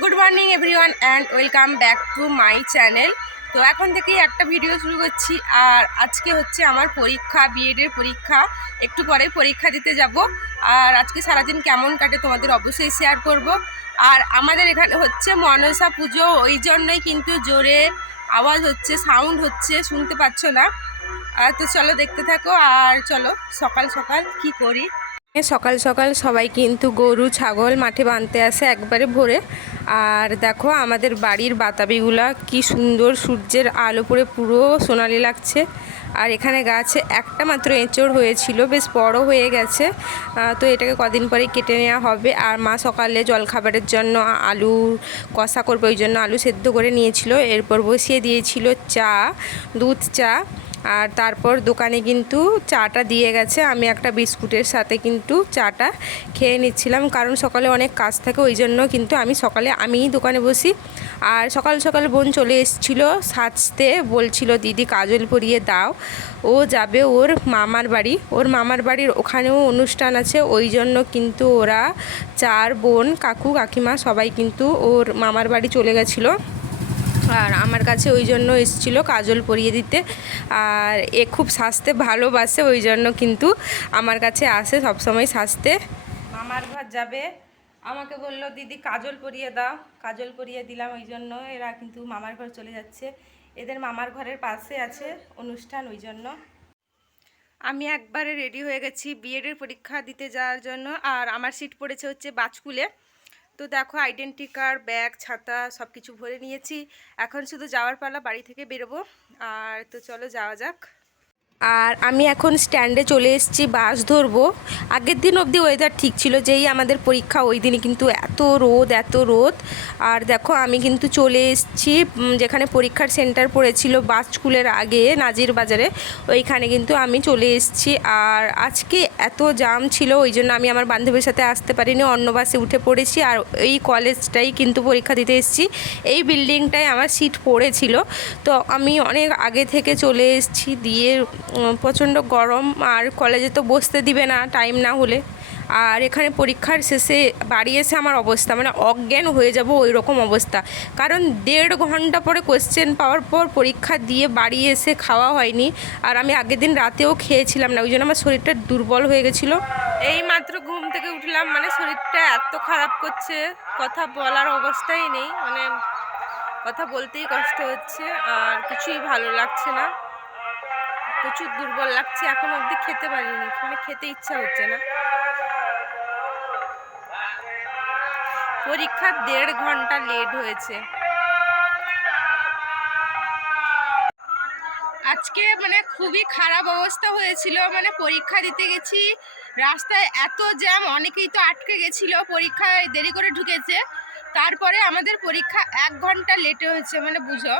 Good morning everyone and welcome back to my channel. তো এখন থেকেই একটা ভিডিও শুরু করছি। আর আজকে হচ্ছে আমার পরীক্ষা, বিএডের পরীক্ষা। একটু পরে পরীক্ষা দিতে যাব। আর আজকে সারাদিন কেমন কাটে তোমাদের অবশ্যই শেয়ার করব। আর আমাদের এখানে হচ্ছে মনসা পুজো, ওই জন্যই কিন্তু জোরে আওয়াজ হচ্ছে, সাউন্ড হচ্ছে, শুনতে পাচ্ছ না। তো চলো দেখতে থাকো। আর চলো সকাল সকাল কি করি। সকাল সকাল সবাই কিন্তু গরু ছাগল মাঠে বাঁধতে আসে একবারে ভোরে। আর দেখো আমাদের বাড়ির বাতাবিগুলা কি সুন্দর, সূর্যের আলো পড়ে পুরো সোনালি লাগছে। আর এখানে গাছে একটা মাত্র এঁচড় হয়েছিল, বেশ বড় হয়ে গেছে। তো এটাকে কদিন পরে কেটে নেওয়া হবে। আর মা সকালে জলখাবারের জন্য আলু কষা করবে, ওই জন্য আলু সেদ্ধ করে নিয়েছিল। এরপর বসিয়ে দিয়েছিল চা, দুধ চা। আর তারপর দোকানে কিন্তু চাটা দিয়ে গেছে। আমি একটা বিস্কুটের সাথে কিন্তু চাটা খেয়ে নিচ্ছিলাম, কারণ সকালে অনেক কাজ থাকে, ওই জন্য কিন্তু আমিই দোকানে বসি। আর সকাল সকাল বোন চলে এসেছিলো সাজতে, বলছিল দিদি কাজল পরিয়ে দাও। ও যাবে ওর মামার বাড়ির ওখানেও অনুষ্ঠান আছে, ওই জন্য কিন্তু ওরা চার বোন, কাকু কাকিমা সবাই কিন্তু ওর মামার বাড়ি চলে গেছিলো। আর আমার কাছে ওই জন্য এসেছিল কাজল পরিয়ে দিতে। আর এ খুব সাজতে ভালোবাসে, ওই জন্য কিন্তু আমার কাছে আসে সবসময় সাজতে। মামার ঘর যাবে, আমাকে বলল দিদি কাজল পরিয়ে দাও, কাজল পরিয়ে দিলাম। ওই জন্য এরা কিন্তু মামার ঘর চলে যাচ্ছে। এদের মামার ঘরের পাশে আছে অনুষ্ঠান, ওই জন্য। আমি একবারে রেডি হয়ে গেছি বিএডের পরীক্ষা দিতে যাওয়ার জন্য। আর আমার সিট পড়েছে হচ্ছে বাজকুলে। তো দেখো আইডেন্টি কার্ড, ব্যাগ, ছাতা সব কিছু ভরে নিয়েছি। এখন শুধু যাওয়ার পালা, বাড়ি থেকে বেরোবো। আর তো চলো যাওয়া যাক। আর আমি এখন স্ট্যান্ডে চলে এসেছি, বাস ধরবো। আগের দিন অবধি ওয়েদার ঠিক ছিল, যেই আমাদের পরীক্ষা ওই দিনই কিন্তু এত রোদ। আর দেখো আমি কিন্তু চলে এসেছি যেখানে পরীক্ষার সেন্টার পড়েছিল বাস স্কুলের আগে নাজির বাজারে, ওইখানে কিন্তু আমি চলে এসেছি। আর আজকে এত জাম ছিল, ওই জন্য আমি আমার বান্ধবীর সাথে আসতে পারিনি, অন্য বাসে উঠে পড়েছি। আর এই কলেজটাই কিন্তু পরীক্ষা দিতে এসেছি, এই বিল্ডিংটায় আমার সিট পড়েছিল। তো আমি অনেক আগে থেকে চলে এসেছি দিয়ে। প্রচণ্ড গরম, আর কলেজে তো বসতে দিবে না টাইম না হলে। আর এখানে পরীক্ষার শেষে বাড়ি এসে আমার অবস্থা মানে অজ্ঞান হয়ে যাব, ওই রকম অবস্থা। কারণ 1.5 ঘন্টা পরে কোয়েশ্চেন পাওয়ার পর পরীক্ষা দিয়ে বাড়ি এসে খাওয়া হয়নি। আর আমি আগের দিন রাতেও খেয়েছিলাম না, ওই জন্য আমার শরীরটা দুর্বল হয়ে গেছিলো। এই মাত্র ঘুম থেকে উঠলাম, মানে শরীরটা এত খারাপ করছে, কথা বলার অবস্থাই নেই, মানে কথা বলতেই কষ্ট হচ্ছে। আর কিছুই ভালো লাগছে না, প্রচুর দুর্বল লাগছে। এখন অবধি খেতে পারিনি, মানে খেতে ইচ্ছা হচ্ছে না। পরীক্ষা 1.5 ঘন্টা লেট হয়েছে আজকে, মানে খুবই খারাপ অবস্থা হয়েছিল। মানে পরীক্ষা দিতে গেছি, রাস্তায় এত জ্যাম, অনেকেই তো আটকে গেছিলো, পরীক্ষায় দেরি করে ঢুকেছে। তারপরে আমাদের পরীক্ষা 1 ঘন্টা লেটে হয়েছে, মানে বুঝো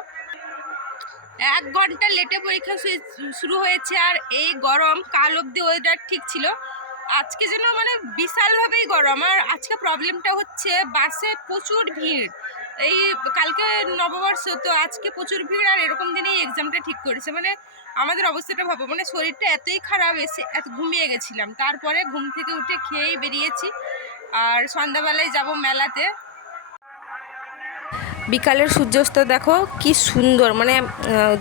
1 ঘন্টা লেটে পরীক্ষা শুরু হয়েছে। আর এই গরম, কাল অবধি ওয়েদার ঠিক ছিল, আজকে যেন মানে বিশালভাবেই গরম। আর আজকে প্রবলেমটা হচ্ছে বাসে প্রচুর ভিড়, এই কালকে নববর্ষ তো আজকে প্রচুর ভিড়। আর এরকম দিনেই এক্সামটা ঠিক করেছে, মানে আমাদের অবস্থাটা ভাবো, মানে শরীরটা এতই খারাপ, এত ঘুমিয়ে গেছিলাম। তারপরে ঘুম থেকে উঠে খেয়েই বেরিয়েছি। আর সন্ধ্যাবেলায় যাব মেলাতে। বিকালের সূর্যাস্ত দেখো কি সুন্দর, মানে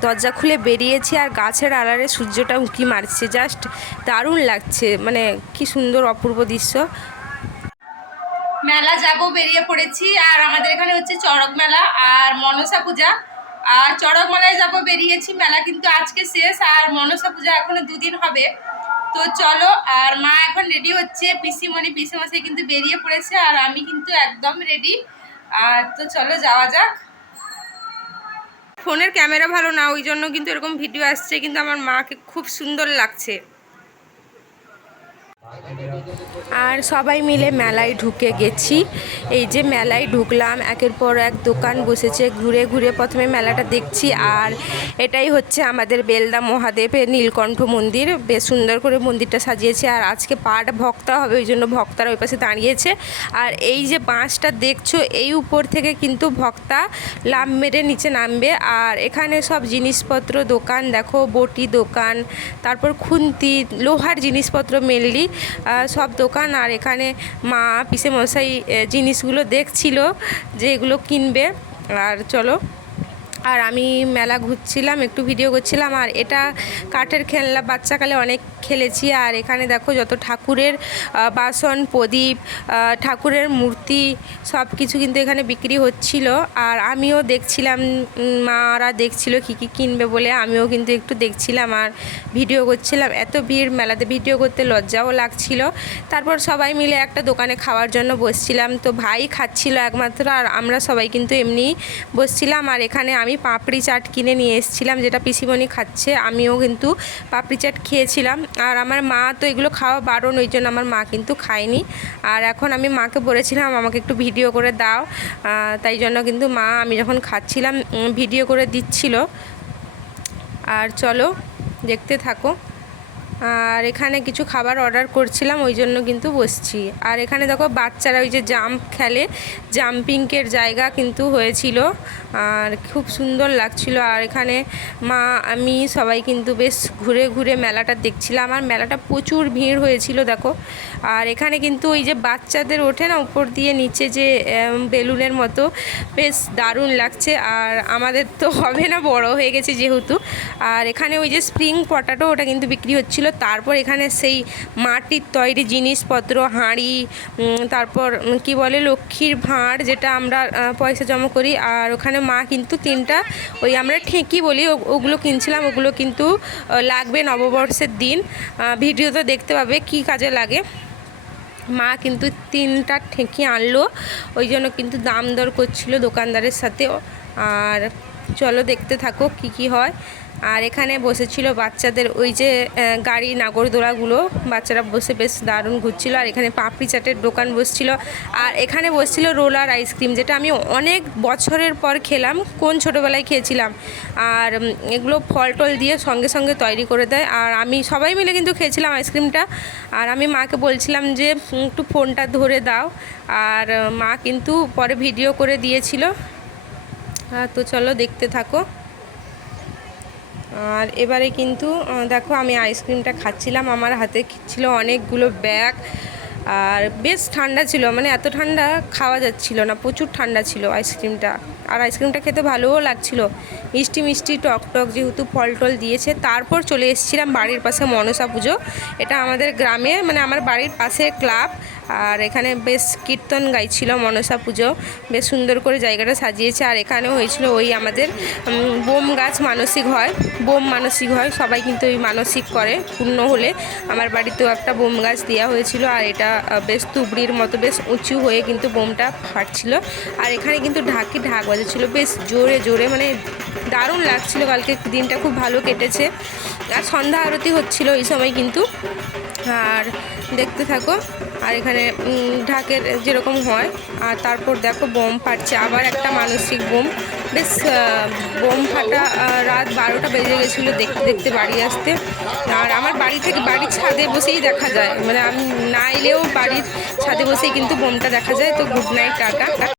দরজা খুলে বেরিয়েছি আর গাছের আড়ালে সূর্যটা উঁকি মারছে, জাস্ট দারুণ লাগছে, মানে কি সুন্দর অপূর্ব দৃশ্য। মেলা যাব বেরিয়ে পড়েছি। আর আমাদের এখানে হচ্ছে চড়ক মেলা আর মনসা পূজা। আর চড়ক মেলায় যাব বেরিয়েছি, মেলা কিন্তু আজকে শেষ, আর মনসা পূজা এখনো 2 দিন হবে। তো চলো। আর মা এখন রেডি হচ্ছে, পিসিমশাই কিন্তু বেরিয়ে পড়েছে, আর আমি কিন্তু একদম রেডি। আর তো চলো যাওয়া যাক। ফোনের ক্যামেরা ভালো না, ওই জন্য কিন্তু এরকম ভিডিও আসছে, কিন্তু আমার মাকে খুব সুন্দর লাগছে। আর সবাই মিলে মেলায় ঢুকে গেছি। এই যে মেলায় ঢুকলাম, একের পর এক দোকান বসেছে, ঘুরে ঘুরে প্রথমে মেলাটা দেখছি। আর এটাই হচ্ছে আমাদের বেলদা মহাদেবের নীলকণ্ঠ মন্দির, বেশ সুন্দর করে মন্দিরটা সাজিয়েছে। আর আজকে পাঠ ভক্তা হবে, ওই জন্য ভক্তারা ওই পাশে দাঁড়িয়েছে। আর এই যে বাঁশটা দেখছো, এই উপর থেকে কিন্তু ভক্তা লাফ মেরে নিচে নামবে। আর এখানে সব জিনিসপত্র দোকান দেখো, বটি দোকান, তারপর খুন্তি, লোহার জিনিসপত্র মেনলি। সব দোকান। আর এখানে মা পিসে মশাই জিনিসগুলো দেখছিল যে এগুলো কিনবে। আর চলো, আর আমি মেলা ঘুরছিলাম, একটু ভিডিও করছিলাম। আর এটা কাঠের খেলনা, বাচ্চাকালে অনেক খেলেছি। আর এখানে দেখো যত ঠাকুরের বাসন, প্রদীপ, ঠাকুরের মূর্তি সব কিছু কিন্তু এখানে বিক্রি হচ্ছিল। আর আমিও দেখছিলাম, মারা দেখছিল কী কী কিনবে বলে, আমিও কিন্তু একটু দেখছিলাম আর ভিডিও করছিলাম। এত ভিড় মেলাতে, ভিডিও করতে লজ্জাও লাগছিল। তারপর সবাই মিলে একটা দোকানে খাওয়ার জন্য বসছিলাম। তো ভাই খাচ্ছিল একমাত্র, আর আমরা সবাই কিন্তু এমনিই বসছিলাম। আর এখানে আমি পাপড়ি চাট কিনে নিয়ে এসেছিলাম, যেটা পিসিমণি খাচ্ছে। আমিও কিন্তু পাপড়ি চাট খেয়েছিলাম। আর আমার মা তো এগুলো খাওয়া বারণ, ওই জন্য আমার মা কিন্তু খায়নি। আর এখন আমি মাকে বলেছিলাম আমাকে একটু ভিডিও করে দাও, তাই জন্য কিন্তু মা আমি যখন খাচ্ছিলাম ভিডিও করে দিচ্ছিল। আর চলো দেখতে থাকো। আর এখানে কিছু খাবার অর্ডার করছিলাম, ওই জন্য কিন্তু বসছি। আর এখানে দেখো বাচ্চারা ওই যে জাম্প খেলে, জাম্পিংয়ের জায়গা কিন্তু হয়েছিল, আর খুব সুন্দর লাগছিল। আর এখানে মা আমি সবাই কিন্তু বেশ ঘুরে ঘুরে মেলাটা দেখছিলাম। আর মেলাটা প্রচুর ভিড় হয়েছিল দেখো। আর এখানে কিন্তু ওই যে বাচ্চাদের ওঠে না উপর দিয়ে নিচে যে বেলুনের মতো, বেশ দারুণ লাগছে। আর আমাদের তো হবে না, বড় হয়ে গেছে যেহেতু। আর এখানে ওই যে স্প্রিং পটাটো, ওটা কিন্তু বিক্রি হচ্ছিল। তারপর এখানে সেই মাটির তৈরি জিনিসপত্র, হাঁড়ি, তারপর কি বলে লক্ষ্মীর ভাঁড়, যেটা আমরা পয়সা জমা করি। আর ওখানে মা কিন্তু তিনটা ওই আমরা ঠেকি বলি, ওগুলো কিনছিলাম। ওগুলো কিন্তু লাগবে নববর্ষের দিন, ভিডিওতে দেখতে পাবে কি কাজে লাগে। মা কিন্তু তিনটা ঠেকি আনলো, ওই জন্য কিন্তু দাম দর করছিল দোকানদারের সাথে। আর চলো দেখতে থাকো কি কি হয়। আর এখানে বসেছিল বাচ্চাদের ওই যে গাড়ি, নাগরদোলাগুলো, বাচ্চারা বসে বেশ দারুণ ঘুরছিল। আর এখানে পাপড়ি চাটের দোকান বসছিল। আর এখানে বসছিল রোলার আইসক্রিম, যেটা আমি অনেক বছরের পর খেলাম, কোন ছোটোবেলায় খেয়েছিলাম। আর এগুলো ফল টল দিয়ে সঙ্গে সঙ্গে তৈরি করে দেয়। আর আমি সবাই মিলে কিন্তু খেয়েছিলাম আইসক্রিমটা। আর আমি মাকে বলছিলাম যে একটু ফোনটা ধরে দাও, আর মা কিন্তু পরে ভিডিও করে দিয়েছিল। তো চলো দেখতে থাকো। আর এবারে কিন্তু দেখো আমি আইসক্রিমটা খাচ্ছিলাম, আমার হাতে ছিল অনেকগুলো ব্যাগ। আর বেশ ঠান্ডা ছিল, মানে এত ঠান্ডা খাওয়া যাচ্ছিল না, প্রচুর ঠান্ডা ছিল আইসক্রিমটা। আর আইসক্রিমটা খেতে ভালোও লাগছিল, মিষ্টি মিষ্টি টক টক, যেহেতু ফল টল দিয়েছে। তারপর চলে এসেছিলাম বাড়ির পাশে মনসা পুজো, এটা আমাদের গ্রামে, মানে আমার বাড়ির পাশে ক্লাব। আর এখানে বেশ কীর্তন গাইছিল মনসা পুজো, বেশ সুন্দর করে জায়গাটা সাজিয়েছে। আর এখানেও হয়েছিল ওই আমাদের বোম গাছ মানসিক হয়, বোম মানসিক হয়, সবাই কিন্তু ওই মানসিক করে পূর্ণ হলে। আমার বাড়িতেও একটা বোম গাছ দেওয়া হয়েছিল। আর এটা বেশ তুবড়ির মতো বেশ উঁচু হয়ে কিন্তু বোমটা ফাটছিল। আর এখানে কিন্তু ঢাক বাজাচ্ছিল বেশ জোরে জোরে, মানে দারুণ লাগছিল। কালকে দিনটা খুব ভালো কেটেছে। আর সন্ধ্যা আরতি হচ্ছিল এই সময় কিন্তু। আর দেখতে থাকো। আর এখানে ঢাকের যেরকম হয়। আর তারপর দেখো বোম ফাটছে, আবার একটা মানসিক বোম। বেশ বোম ফাটা রাত 12টা বেজে গেছিলো দেখতে দেখতে বাড়ি আসতে। আর আমার বাড়ি থেকে বাড়ির ছাদে বসেই দেখা যায়, মানে আমি না এলেও বাড়ির ছাদে বসেই কিন্তু বোমটা দেখা যায়। তো গুড নাইট, টাটা।